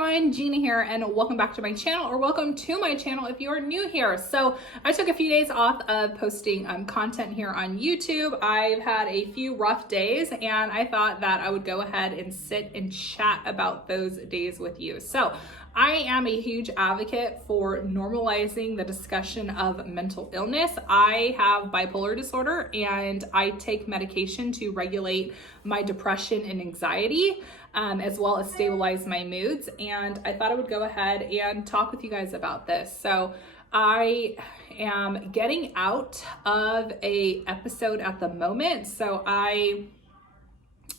everyone, Gina here, and welcome back to my channel, or welcome to my channel if you are new here. So I took a few days off of posting content here on YouTube. I've had a few rough days, and I thought that I would go ahead and sit and chat about those days with you. So I am a huge advocate for normalizing the discussion of mental illness. I have bipolar disorder, and I take medication to regulate my depression and anxiety, as well as stabilize my moods. And I thought I would go ahead and talk with you guys about this. So I am getting out of a episode at the moment. So I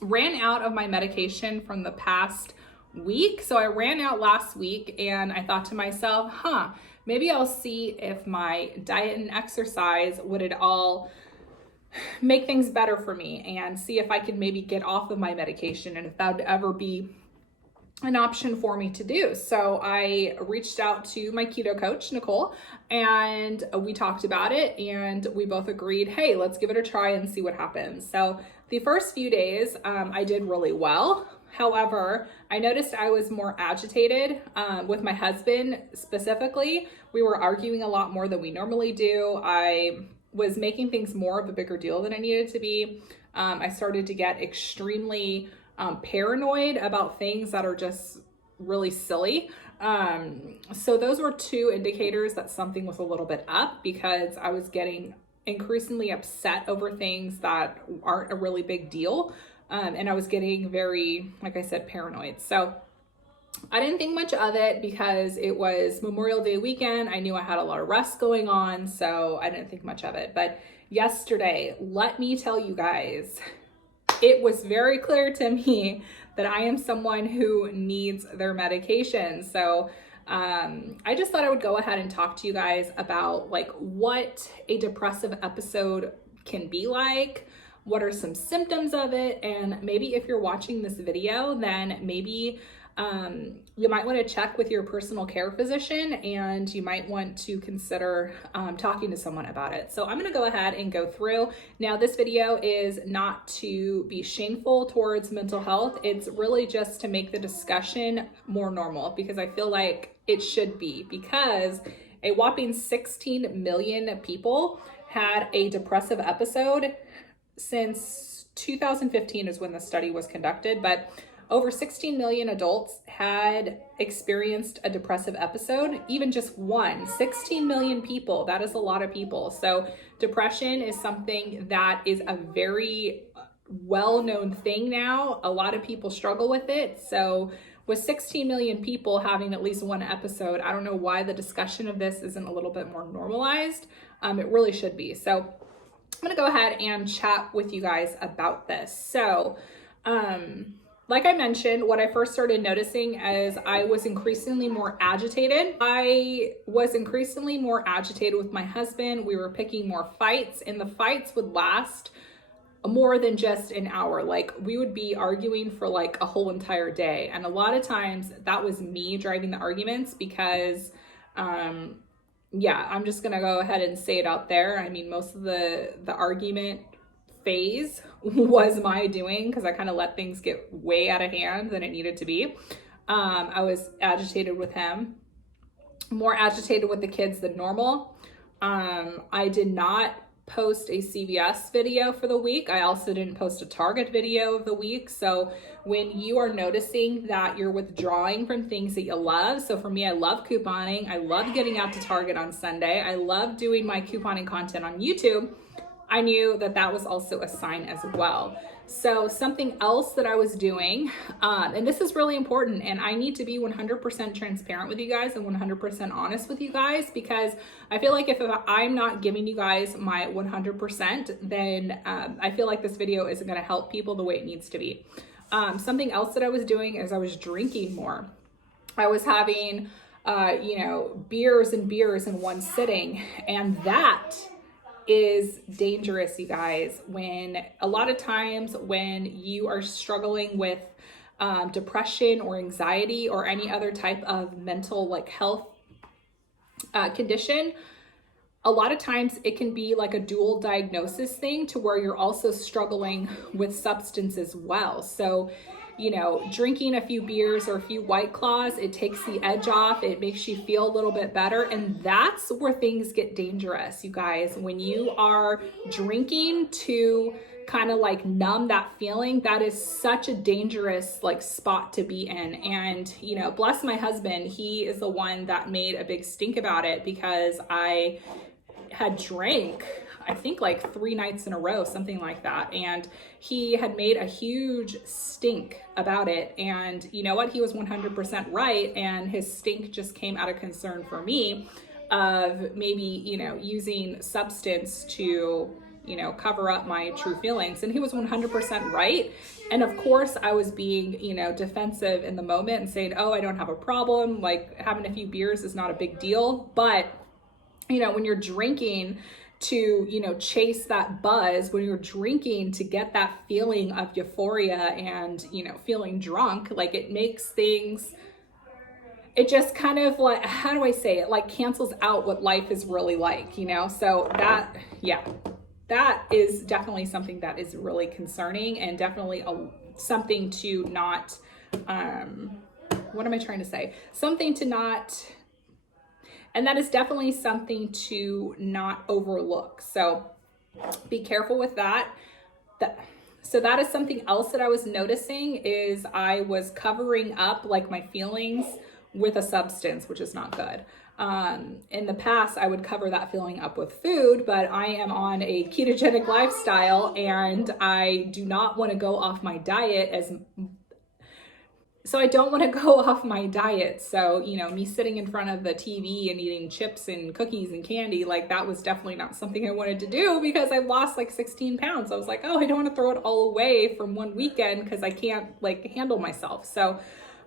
ran out of my medication from the past week. So I ran out last week, and I thought to myself, maybe I'll see if my diet and exercise would at all make things better for me, and see if I could maybe get off of my medication and if that would ever be an option for me to do. So I reached out to my keto coach, Nicole, and we talked about it, and we both agreed, hey, let's give it a try and see what happens. So the first few days, I did really well. However, I noticed I was more agitated with my husband specifically. We were arguing a lot more than we normally do. I was making things more of a bigger deal than I needed to be. I started to get extremely paranoid about things that are just really silly. So those were two indicators that something was a little bit up, because I was getting increasingly upset over things that aren't a really big deal. And I was getting very, like I said, paranoid. So I didn't think much of it because it was Memorial Day weekend. I knew I had a lot of rest going on, so I didn't think much of it. But yesterday, let me tell you guys, it was very clear to me that I am someone who needs their medication. So I just thought I would go ahead and talk to you guys about like what a depressive episode can be like. What are some symptoms of it? And maybe if you're watching this video, then maybe you might want to check with your personal care physician, and you might want to consider talking to someone about it. So I'm going to go ahead and go through. Now, this video is not to be shameful towards mental health. It's really just to make the discussion more normal, because I feel like it should be, because a whopping 16 million people had a depressive episode since 2015 is when the study was conducted, but over 16 million adults had experienced a depressive episode, even just one. 16 million people, that is a lot of people. So depression is something that is a very well-known thing now. A lot of people struggle with it. So with 16 million people having at least one episode, I don't know why the discussion of this isn't a little bit more normalized. It really should be. So I'm gonna go ahead and chat with you guys about this. So, like I mentioned, what I first started noticing is I was increasingly more agitated. I was increasingly more agitated with my husband. We were picking more fights, and the fights would last more than just an hour. Like, we would be arguing for like a whole entire day. And a lot of times that was me driving the arguments, because, yeah, I'm just gonna go ahead and say it out there. I mean, most of the argument phase was my doing, because I kind of let things get way out of hand than it needed to be. I was agitated with him, more agitated with the kids than normal. I did not post a CVS video for the week. I also didn't post a Target video of the week. So when you are noticing that you're withdrawing from things that you love, so for me, I love couponing. I love getting out to Target on Sunday. I love doing my couponing content on YouTube. I knew that that was also a sign as well. So something else that I was doing, and this is really important, and I need to be 100% transparent with you guys and 100% honest with you guys, because I feel like if I'm not giving you guys my 100%, then I feel like this video isn't gonna help people the way it needs to be. Something else that I was doing is I was drinking more. I was having, beers and beers in one sitting, and that is dangerous, you guys. When a lot of times when you are struggling with depression or anxiety or any other type of mental like health condition, a lot of times it can be like a dual diagnosis thing, to where you're also struggling with substance as well. So you know, drinking a few beers or a few White Claws, it takes the edge off. It makes you feel a little bit better. And that's where things get dangerous, you guys. When you are drinking to kind of like numb that feeling, that is such a dangerous like spot to be in. And, you know, bless my husband, he is the one that made a big stink about it, because I had drank, I think like 3 nights in a row, something like that. And he had made a huge stink about it. And you know what? He was 100% right. And his stink just came out of concern for me of maybe, you know, using substance to, you know, cover up my true feelings. And he was 100% right. And of course I was being, you know, defensive in the moment and saying, oh, I don't have a problem. Like having a few beers is not a big deal. But, you know, when you're drinking to, you know, chase that buzz, when you're drinking to get that feeling of euphoria and, you know, feeling drunk, like it makes things, it just kind of like, how do I say it? Like cancels out what life is really like, you know? So that, yeah. That is definitely something that is really concerning, and definitely something to not, what am I trying to say? Something to not, and that is definitely something to not overlook. So be careful with that. So that is something else that I was noticing, is I was covering up like my feelings with a substance, which is not good. In the past, I would cover that feeling up with food, but I am on a ketogenic lifestyle and I do not want to go off my diet so I don't want to go off my diet. So, you know, me sitting in front of the TV and eating chips and cookies and candy, like that was definitely not something I wanted to do, because I lost like 16 pounds. I was like, oh, I don't want to throw it all away from one weekend because I can't like handle myself. So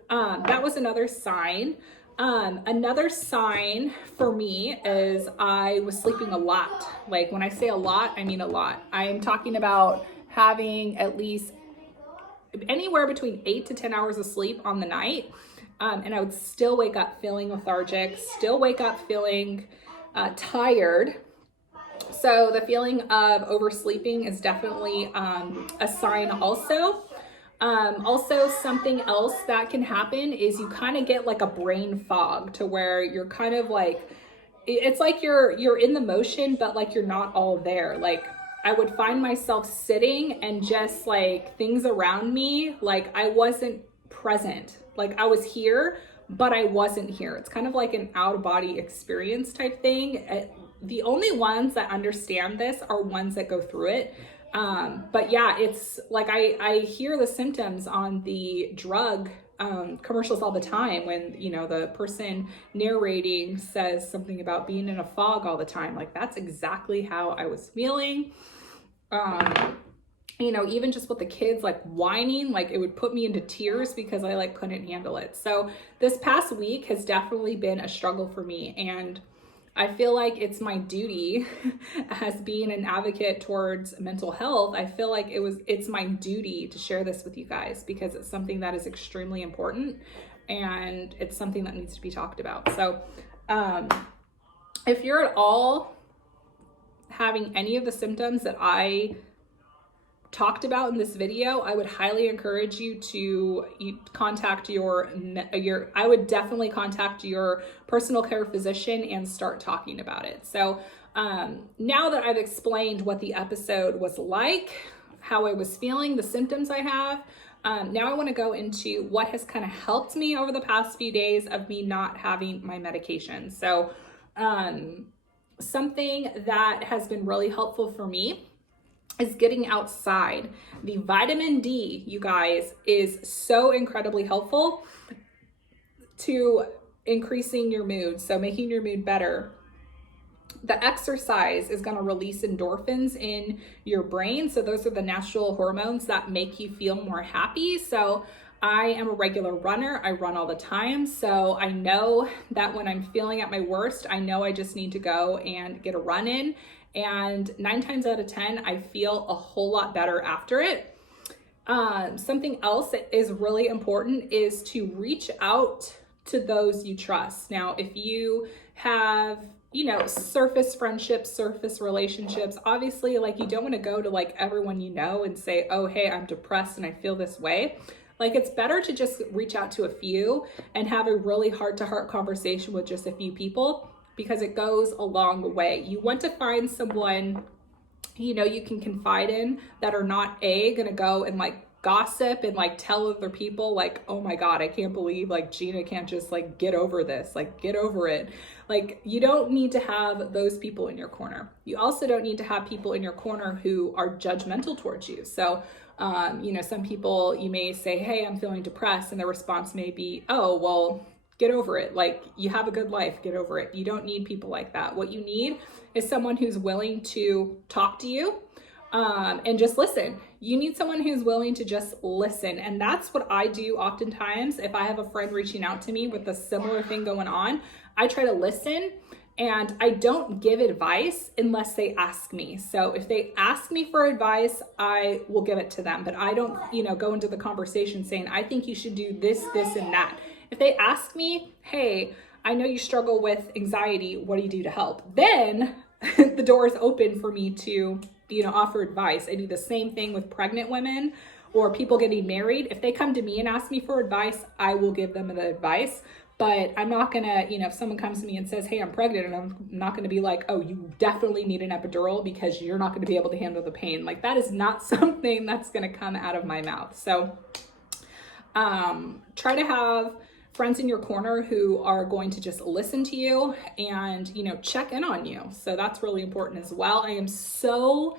that was another sign. Another sign for me is I was sleeping a lot. Like when I say a lot, I mean a lot. I am talking about having at least anywhere between 8 to 10 hours of sleep on the night. And I would still wake up feeling lethargic, still wake up feeling tired. So the feeling of oversleeping is definitely a sign also. Also, something else that can happen is you kind of get like a brain fog, to where you're kind of like, it's like you're in the motion, but like you're not all there. Like I would find myself sitting and just like things around me, like I wasn't present. Like I was here, but I wasn't here. It's kind of like an out of body experience type thing. The only ones that understand this are ones that go through it. But yeah, it's like, I hear the symptoms on the drug, commercials all the time, when, you know, the person narrating says something about being in a fog all the time. Like that's exactly how I was feeling. You know, even just with the kids like whining, like it would put me into tears because I like couldn't handle it. So this past week has definitely been a struggle for me, and I feel like it's my duty as being an advocate towards mental health. I feel like it's my duty to share this with you guys, because it's something that is extremely important and it's something that needs to be talked about. So if you're at all having any of the symptoms that I talked about in this video, I would highly encourage you to contact I would definitely contact your personal care physician and start talking about it. So now that I've explained what the episode was like, how I was feeling, the symptoms I have, now I want to go into what has kind of helped me over the past few days of me not having my medication. So something that has been really helpful for me is getting outside. The vitamin D, you guys, is so incredibly helpful to increasing your mood, so making your mood better. The exercise is going to release endorphins in your brain. So those are the natural hormones that make you feel more happy. So I am a regular runner. I run all the time. So I know that when I'm feeling at my worst, I know I just need to go and get a run in. And 9 times out of 10, I feel a whole lot better after it. Something else that is really important is to reach out to those you trust. Now, if you have, you know, surface friendships, surface relationships, obviously, like, you don't want to go to like everyone you know and say, oh, hey, I'm depressed and I feel this way. Like, it's better to just reach out to a few and have a really heart-to-heart conversation with just a few people, because it goes a long way. You want to find someone, you know, you can confide in, that are not gonna go and like gossip and like tell other people like, oh my God, I can't believe like Gina can't just like get over this, like get over it. Like, you don't need to have those people in your corner. You also don't need to have people in your corner who are judgmental towards you. So, you know, some people, you may say, hey, I'm feeling depressed. And their response may be, oh, well, get over it. Like, you have a good life, get over it. You don't need people like that. What you need is someone who's willing to talk to you, and just listen. You need someone who's willing to just listen. And that's what I do oftentimes. If I have a friend reaching out to me with a similar thing going on, I try to listen, and I don't give advice unless they ask me. So if they ask me for advice, I will give it to them, but I don't, you know, go into the conversation saying, I think you should do this, this, and that. If they ask me, hey, I know you struggle with anxiety, what do you do to help? Then the door is open for me to, you know, offer advice. I do the same thing with pregnant women or people getting married. If they come to me and ask me for advice, I will give them the advice. But I'm not gonna, you know, if someone comes to me and says, hey, I'm pregnant, and I'm not gonna be like, oh, you definitely need an epidural because you're not gonna be able to handle the pain. Like, that is not something that's gonna come out of my mouth. So try to have friends in your corner who are going to just listen to you and, you know, check in on you. So that's really important as well. I am so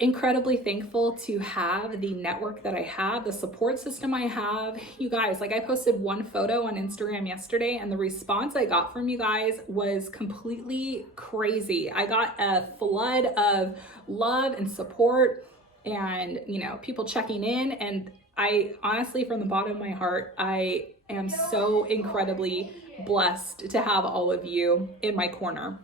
incredibly thankful to have the network that I have, the support system I have. You guys, like, I posted one photo on Instagram yesterday, and the response I got from you guys was completely crazy. I got a flood of love and support and, you know, people checking in. And I honestly, from the bottom of my heart, I am so incredibly blessed to have all of you in my corner.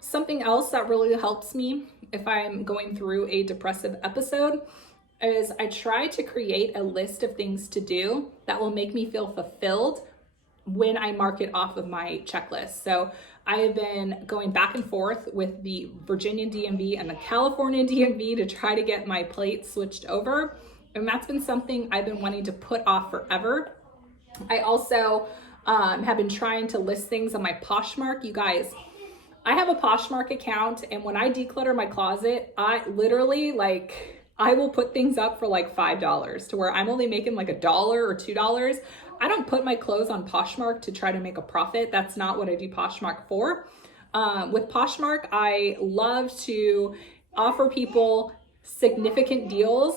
Something else that really helps me if I'm going through a depressive episode is I try to create a list of things to do that will make me feel fulfilled when I mark it off of my checklist. So I have been going back and forth with the Virginia DMV and the California DMV to try to get my plate switched over. And that's been something I've been wanting to put off forever. I also have been trying to list things on my Poshmark. You guys, I have a Poshmark account, and when I declutter my closet, I literally, like, I will put things up for like $5 to where I'm only making like $1 or $2. I don't put my clothes on Poshmark to try to make a profit. That's not what I do Poshmark for. With Poshmark, I love to offer people significant deals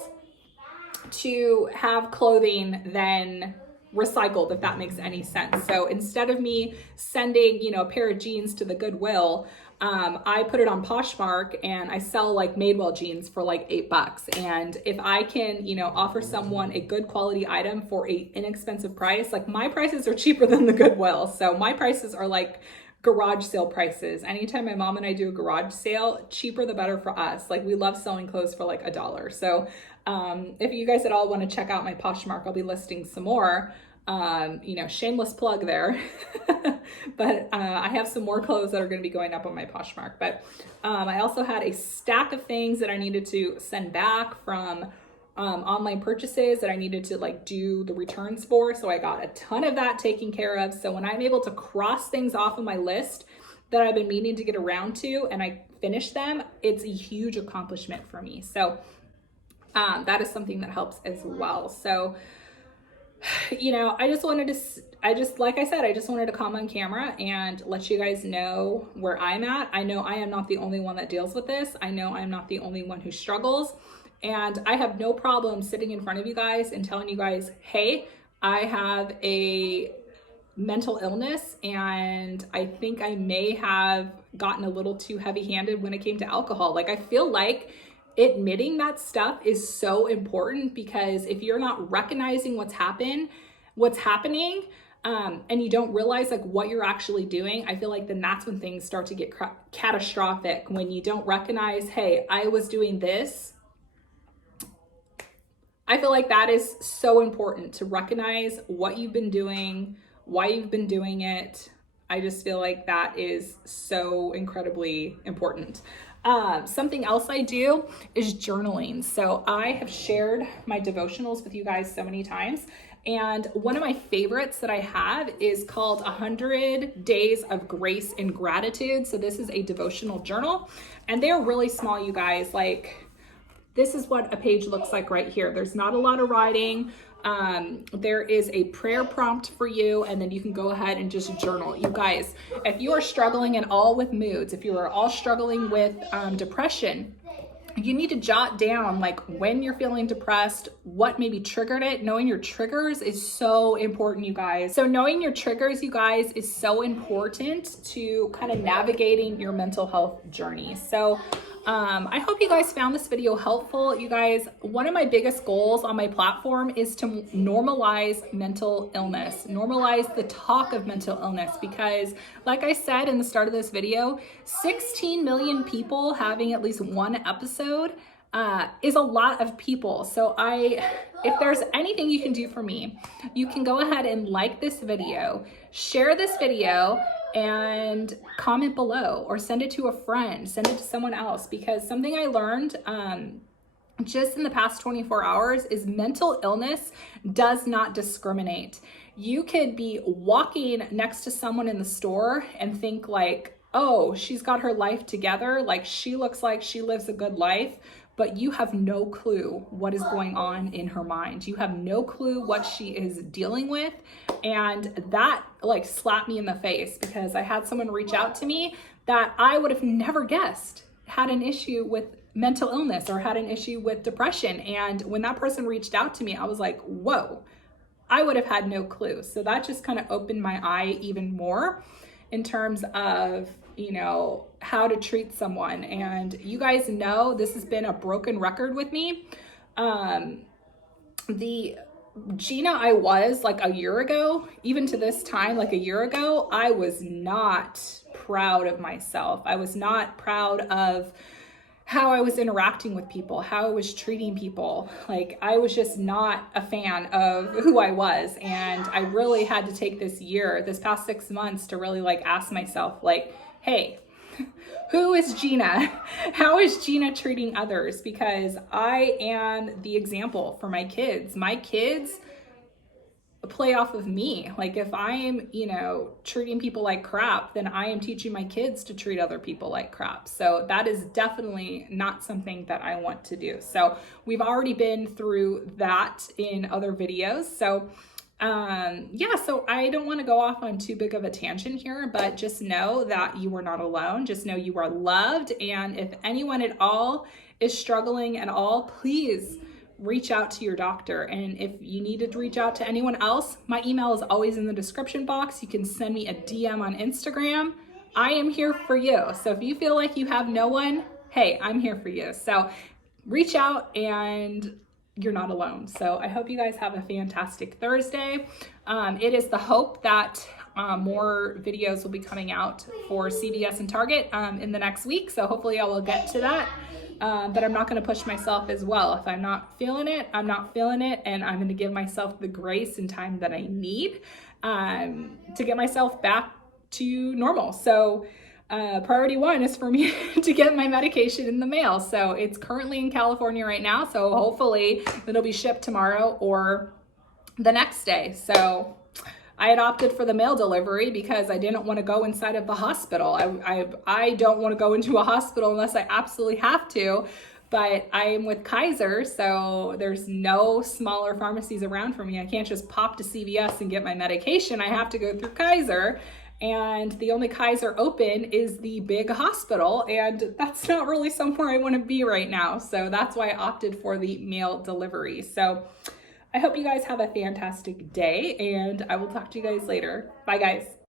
to have clothing then recycled, if that makes any sense. So instead of me sending, you know, a pair of jeans to the Goodwill, I put it on Poshmark and I sell like Madewell jeans for like $8. And if I can, you know, offer someone a good quality item for a inexpensive price, like, my prices are cheaper than the Goodwill. So my prices are like garage sale prices. Anytime my mom and I do a garage sale, cheaper the better for us. Like, we love selling clothes for like $1. So if you guys at all want to check out my Poshmark, I'll be listing some more. You know, shameless plug there. But I have some more clothes that are going to be going up on my Poshmark. But I also had a stack of things that I needed to send back from online purchases that I needed to like do the returns for. So I got a ton of that taken care of. So when I'm able to cross things off of my list that I've been meaning to get around to and I finish them, it's a huge accomplishment for me. So that is something that helps as well. So, you know, like I said, I just wanted to come on camera and let you guys know where I'm at. I know I am not the only one that deals with this. I know I'm not the only one who struggles. And I have no problem sitting in front of you guys and telling you guys, hey, I have a mental illness, and I think I may have gotten a little too heavy-handed when it came to alcohol. Like, I feel like admitting that stuff is so important, because if you're not recognizing what's happening, and you don't realize like what you're actually doing, I feel like then that's when things start to get catastrophic. When you don't recognize, hey, I was doing this. I feel like that is so important, to recognize what you've been doing, why you've been doing it. I just feel like that is so incredibly important. Something else I do is journaling. So I have shared my devotionals with you guys so many times. And one of my favorites that I have is called 100 Days of Grace and Gratitude. So this is a devotional journal, and they're really small, you guys. Like, this is what a page looks like right here. There's not a lot of writing. There is a prayer prompt for you, and then you can go ahead and just journal. You guys, if you are struggling at all with moods, if you are all struggling with depression, you need to jot down like when you're feeling depressed, what maybe triggered it. Knowing your triggers is so important, you guys. So knowing your triggers, you guys, is so important to kind of navigating your mental health journey. So I hope you guys found this video helpful. You guys, one of my biggest goals on my platform is to normalize mental illness, normalize the talk of mental illness, because like I said in the start of this video, 16 million people having at least one episode is a lot of people. So if there's anything you can do for me, you can go ahead and like this video, share this video, and comment below, or send it to a friend, send it to someone else, because something I learned just in the past 24 hours is mental illness does not discriminate. You could be walking next to someone in the store and think like, oh, she's got her life together, like she looks like she lives a good life, but you have no clue what is going on in her mind. You have no clue what she is dealing with. And that like slapped me in the face, because I had someone reach out to me that I would have never guessed had an issue with mental illness or had an issue with depression. And when that person reached out to me, I was like, whoa, I would have had no clue. So that just kind of opened my eye even more in terms of, you know, how to treat someone. And you guys know this has been a broken record with me. The Gina I was like a year ago, even to this time, like a year ago, I was not proud of myself. I was not proud of how I was interacting with people, how I was treating people. Like, I was just not a fan of who I was. And I really had to take this past 6 months to really like ask myself, like, hey, who is Gina? How is Gina treating others? Because I am the example for my kids. My kids play off of me. Like, if I am, you know, treating people like crap, then I am teaching my kids to treat other people like crap. So that is definitely not something that I want to do. So we've already been through that in other videos. So yeah, so I don't want to go off on too big of a tangent here, but just know that you are not alone. Just know you are loved. And if anyone at all is struggling at all, please reach out to your doctor. And if you needed to reach out to anyone else, my email is always in the description box. You can send me a DM on Instagram. I am here for you. So if you feel like you have no one, hey, I'm here for you. So reach out, and you're not alone. So I hope you guys have a fantastic Thursday. It is the hope that more videos will be coming out for CVS and Target in the next week. So hopefully I will get to that. But I'm not going to push myself as well. If I'm not feeling it, I'm not feeling it. And I'm going to give myself the grace and time that I need to get myself back to normal. So priority one is for me to get my medication in the mail. So it's currently in California right now. So hopefully it'll be shipped tomorrow or the next day. So I had opted for the mail delivery because I didn't want to go inside of the hospital. I don't want to go into a hospital unless I absolutely have to. But I am with Kaiser, so there's no smaller pharmacies around for me. I can't just pop to CVS and get my medication. I have to go through Kaiser. And the only Kaiser open is the big hospital, and that's not really somewhere I want to be right now. So that's why I opted for the mail delivery. So I hope you guys have a fantastic day, and I will talk to you guys later. Bye, guys.